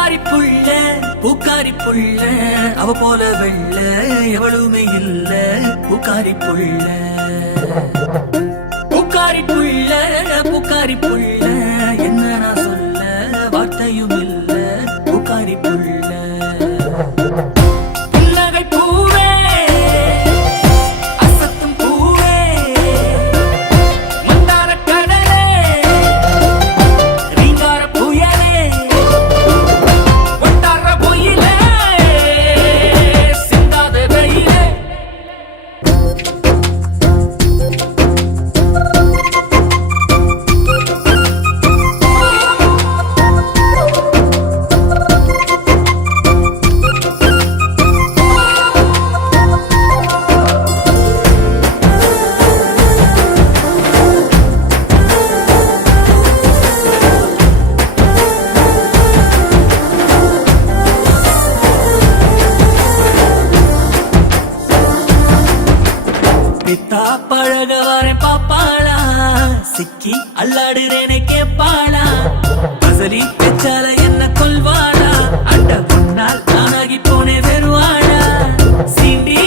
பூக்காரி புள்ள பூக்காரி புள்ள அவ போல வெள்ள எவளுமே இல்ல பூக்காரி புள்ள பூக்காரி புள்ள பூக்காரி புள்ள என்ன நான் சொல்ல வார்த்தையும் இல்ல பூக்காரி புள்ள புன்னகை பூவே அசத்தும் பூவே மந்தார கடலே ரீங்கார புயலே ஒட்டார புயலே சிந்தாத வெயிலே பித்தா பழக வரேன் பாப்பாளா சிக்கி அல்லாடுறேனே கேப்பாளா பசலி பெச்சால என்ன கொல்வாளா அண்ட முன்னால் நானாகி போனே வெறுவாளா சீண்டி